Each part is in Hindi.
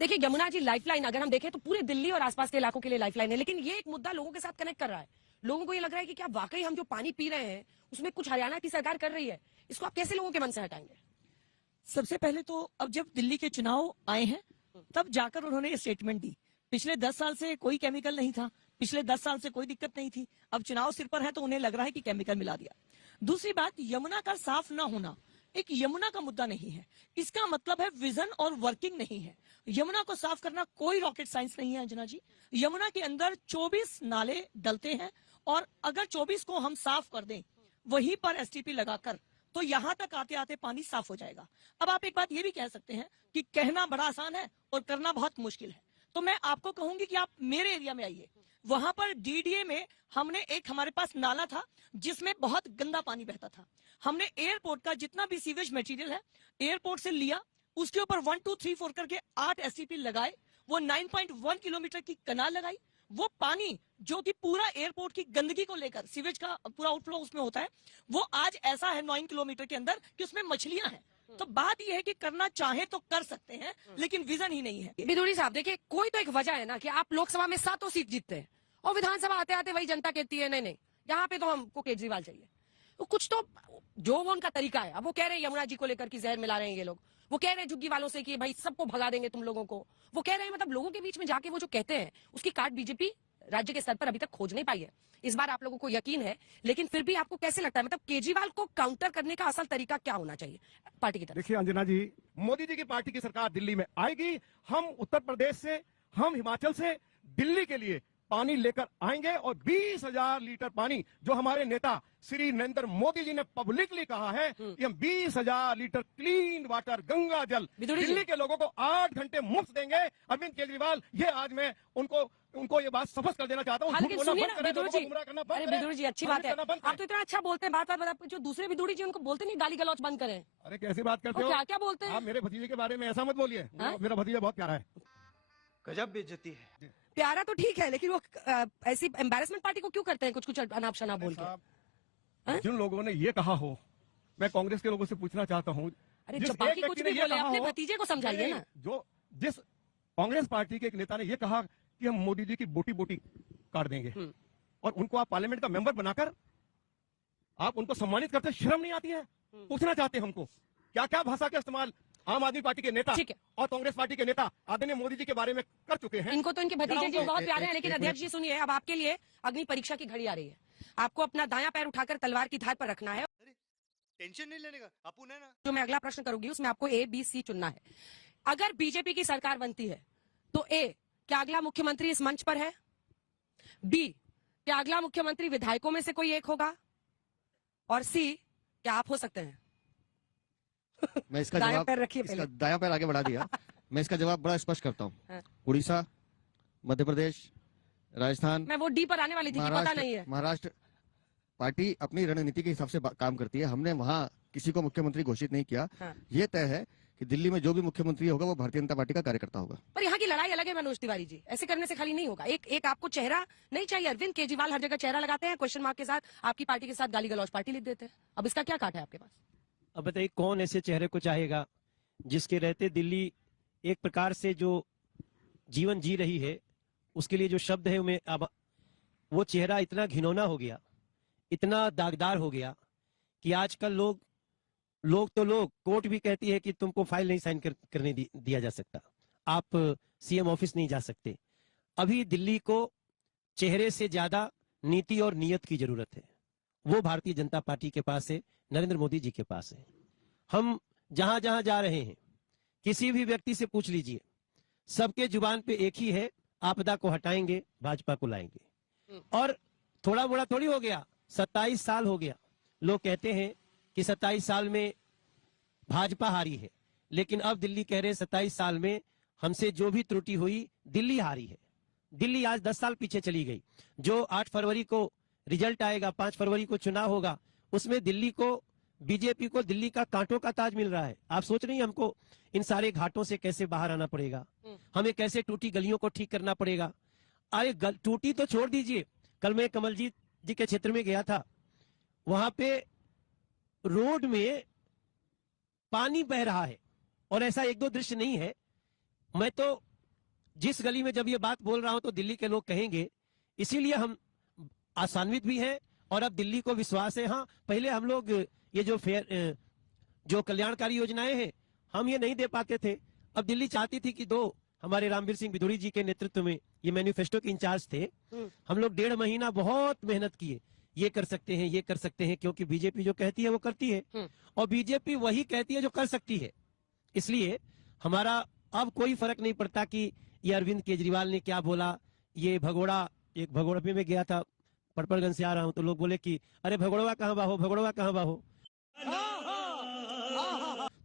देखिए यमुना जी लाइफलाइन अगर हम देखें तो पूरे दिल्ली और आसपास के इलाकों के लिए लाइफलाइन है, लेकिन ये एक मुद्दा लोगों के साथ कनेक्ट कर रहा है। लोगों को ये लग रहा है कि क्या वाकई हम जो पानी पी रहे हैं उसमें कुछ हरियाणा की सरकार कर रही है। इसको आप कैसे लोगों के मन से हटाएंगे? सबसे पहले तो अब जब दिल्ली के चुनाव आए हैं तब जाकर उन्होंने ये स्टेटमेंट दी। पिछले 10 साल से कोई केमिकल नहीं था, पिछले 10 साल से कोई दिक्कत नहीं थी, अब चुनाव सिर पर है तो उन्हें लग रहा है कि केमिकल मिला दिया। दूसरी बात, यमुना का साफ ना होना एक यमुना का मुद्दा नहीं है, इसका मतलब है विजन और वर्किंग नहीं है। यमुना को साफ करना कोई रॉकेट साइंस नहीं है अंजना जी। यमुना के अंदर 24 नाले डलते हैं और अगर 24 को हम साफ कर दें वहीं पर एसटीपी लगाकर तो यहां तक आते आते पानी साफ हो जाएगा। अब आप एक बात ये भी कह सकते हैं कि कहना बड़ा आसान है और करना बहुत मुश्किल है, तो मैं आपको कहूंगी कि आप मेरे एरिया में आइए। वहां पर डीडीए में हमने एक हमारे पास नाला था जिसमें बहुत गंदा पानी बहता था। हमने एयरपोर्ट का जितना भी सीवेज मटेरियल है एयरपोर्ट से लिया, उसके ऊपर 1 2 3 4 करके 8 एसटीपी लगाए, वो 9.1 किलोमीटर की कनाल लगाई। वो पानी जो कि पूरा एयरपोर्ट की गंदगी को लेकर सीवेज का पूरा आउटफ्लो उसमें होता है, वो आज ऐसा है 9 किलोमीटर के अंदर कि उसमें मछलियां हैं। तो बात यह है कि करना चाहे तो कर सकते हैं, लेकिन विजन ही नहीं है। बिदुड़ी साहब देखिए, कोई तो एक वजह है ना कि आप लोकसभा में 7 सीट जीतते हैं और विधानसभा आते आते वही जनता कहती है नहीं नहीं यहाँ पे तो हमको केजरीवाल चाहिए। तो कुछ तो जो वो उनका तरीका है। अब वो कह रहे हैं यमुना जी को लेकर कि जहर मिला रहे हैं ये लोग, वो कह रहे हैं झुग्गी वालों से कि भाई सबको भगा देंगे तुम लोगों को, वो कह रहे हैं मतलब लोगों के बीच में जाके वो जो कहते हैं उसकी काट बीजेपी राज्य के स्तर पर अभी तक खोज नहीं पाई है। इस बार आप लोगों को यकीन है, लेकिन फिर भी आपको कैसे लगता है मतलब केजरीवाल को काउंटर करने का असल तरीका क्या होना चाहिए पार्टी की तरफ? देखिए अंजना जी, मोदी जी की पार्टी की सरकार दिल्ली में आएगी, हम उत्तर प्रदेश से, हम हिमाचल से दिल्ली के लिए पानी लेकर आएंगे और 20,000 लीटर पानी जो हमारे नेता श्री नरेंद्र मोदी जी ने पब्लिकली कहा है कि हम 20,000 लीटर क्लीन वाटर गंगा जल दिल्ली के लोगों को 8 घंटे मुफ्त देंगे। अरविंद केजरीवाल, ये आज मैं उनको ये बात स्पष्ट कर देना चाहता हूँ। अरे बिदुड़ी जी अच्छी बात है, आप तो इतना अच्छा बोलते हैं, बात जो दूसरे बिदुड़ी जी उनको बोलते नहीं गाली गलौच बंद करें। अरे कैसी बात करते हो, क्या क्या बोलते हैं? आप मेरे भतीजे के बारे में ऐसा मत बोलिए, मेरा भतीजा बहुत प्यारा है। गजब बेइज्जती है। प्यारा तो ठीक है, लेकिन वो ऐसी एम्बैरेसमेंट पार्टी को क्यों करते हैं कुछ अनाप शनाप बोल के? जिन लोगों ने ये कहा हो, मैं कांग्रेस के लोगों से पूछना चाहता हूँ, अरे चपाकी कुछ भी बोले, अपने भतीजे को समझाइए ना। जिस कांग्रेस पार्टी के एक नेता ने ये कहा कि हम मोदी जी की बोटी बोटी काट देंगे और उनको आप पार्लियामेंट का मेंबर बनाकर आप उनको सम्मानित करते, शर्म नहीं आती है? पूछना चाहते हैं हमको क्या क्या भाषा का इस्तेमाल आम आदमी पार्टी के नेता और कांग्रेस पार्टी के नेता आदरणीय मोदी जी के बारे में कर चुके हैं। इनको तो इनके भतीजे जी बहुत प्यारे हैं, लेकिन अध्यक्ष जी सुनिए, अब आपके लिए अग्नि परीक्षा की घड़ी आ रही है। आपको अपना दायां पैर उठाकर तलवार की धार पर रखना है। टेंशन नहीं लेने का, अपुन है ना। जो मैं अगला प्रश्न करूंगी उसमें आपको A, B, C चुनना है। अगर बीजेपी की सरकार बनती है तो A, क्या अगला मुख्यमंत्री इस मंच पर है? B, क्या अगला मुख्यमंत्री विधायकों में से कोई एक होगा? और C, क्या आप हो सकते हैं? मैं इसका जवाब दायां पैर आगे बढ़ा दिया। मैं इसका जवाब बड़ा स्पष्ट करता हूँ। उड़ीसा, मध्य प्रदेश, राजस्थान, मैं वो डी पर आने वाली थी कि पता नहीं है। महाराष्ट्र पार्टी अपनी रणनीति के हिसाब से काम करती है। हमने वहाँ किसी को मुख्यमंत्री घोषित नहीं किया। ये तय है कि दिल्ली में जो भी मुख्यमंत्री होगा वो भारतीय जनता पार्टी का कार्यकर्ता होगा। पर यहाँ की लड़ाई अलग है मनोज तिवारी जी, ऐसे करने से खाली नहीं होगा। एक आपको चेहरा नहीं चाहिए। अरविंद केजरीवाल हर जगह चेहरा लगाते हैं क्वेश्चन मार्क के साथ, आपकी पार्टी के साथ गाली गलौज पार्टी लिख देते हैं। अब इसका क्या काट है आपके पास? अब बताइए कौन ऐसे चेहरे को चाहेगा जिसके रहते दिल्ली एक प्रकार से जो जीवन जी रही है उसके लिए जो शब्द है उन्हें अब वो चेहरा इतना घिनौना हो गया, इतना दागदार हो गया कि आजकल लोग कोर्ट भी कहती है कि तुमको फाइल नहीं साइन करने दिया जा सकता, आप सीएम ऑफिस नहीं जा सकते। अभी दिल्ली को चेहरे से ज्यादा नीति और नीयत की जरूरत है। वो भारतीय जनता पार्टी के पास है, नरेंद्र मोदी जी के पास है। हम जहां जहां जा रहे हैं किसी भी व्यक्ति से पूछ लीजिए, सबके जुबान पे एक ही है, आपदा को हटाएंगे, भाजपा को लाएंगे। और थोड़ा बड़ा थोड़ी हो गया, 27 साल हो गया। लोग कहते हैं कि 27 साल में भाजपा हारी है, लेकिन अब दिल्ली कह रहे 27 साल में हमसे जो भी त्रुटि हुई दिल्ली हारी है। दिल्ली आज 10 साल पीछे चली गई। जो 8 फरवरी को रिजल्ट आएगा, 5 फरवरी को चुनाव होगा, उसमें दिल्ली को, बीजेपी को दिल्ली का कांटों का ताज मिल रहा है। आप सोच रही हैं हमको इन सारे घाटों से कैसे बाहर आना पड़ेगा, हमें कैसे टूटी गलियों को ठीक करना पड़ेगा। अरे टूटी तो छोड़ दीजिए, कल मैं कमलजीत जी के क्षेत्र में गया था, वहां पे रोड में पानी बह रहा है और ऐसा एक दो दृश्य नहीं है। मैं तो जिस गली में जब ये बात बोल रहा हूं तो दिल्ली के लोग कहेंगे, इसीलिए हम आशान्वित भी हैं और अब दिल्ली को विश्वास है। हाँ, पहले हम लोग ये जो कल्याणकारी योजनाएं हैं हम ये नहीं दे पाते थे। अब दिल्ली चाहती थी कि हमारे रामवीर सिंह बिधूड़ी जी के नेतृत्व में ये मैनिफेस्टो के इंचार्ज थे, हम लोग 1.5 महीना बहुत मेहनत किए, ये कर सकते हैं, ये कर सकते हैं, क्योंकि बीजेपी जो कहती है वो करती है और बीजेपी वही कहती है जो कर सकती है। इसलिए हमारा अब कोई फर्क नहीं पड़ता कि ये अरविंद केजरीवाल ने क्या बोला। ये एक भगोड़ा में गया था, पड़पड़गंज से आ रहा हूं तो लोग बोले कि अरे भगोड़वा कहाँ बाहो, भगोड़वा कहाँ बाहो।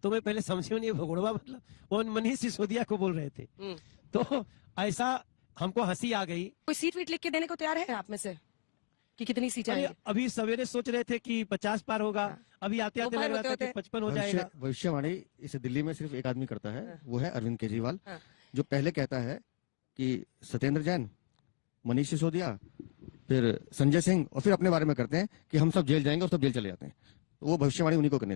तो मैं पहले समझी नहीं भगोड़वा मतलब वो मनीष सिसोदिया को बोल रहे थे। तो ऐसा हमको हंसी आ गई। कोई सीट वीट लिख के देने को तैयार है आप में से कि कितनी सीटें आएंगी? अभी सवेरे सोच रहे थे कि 50 पार होगा, अभी आते आते लग रहा था कि 55 हो जाएगा। भविष्यवाणी इसे दिल्ली में सिर्फ एक आदमी करता है, वो है अरविंद केजरीवाल, जो पहले कहता है कि सत्येंद्र जैन, मनीष सिसोदिया, फिर संजय सिंह, और फिर अपने बारे में करते हैं कि हम सब जेल जाएंगे और सब जेल चले जाते हैं। वो भविष्यवाणी उन्हीं को करने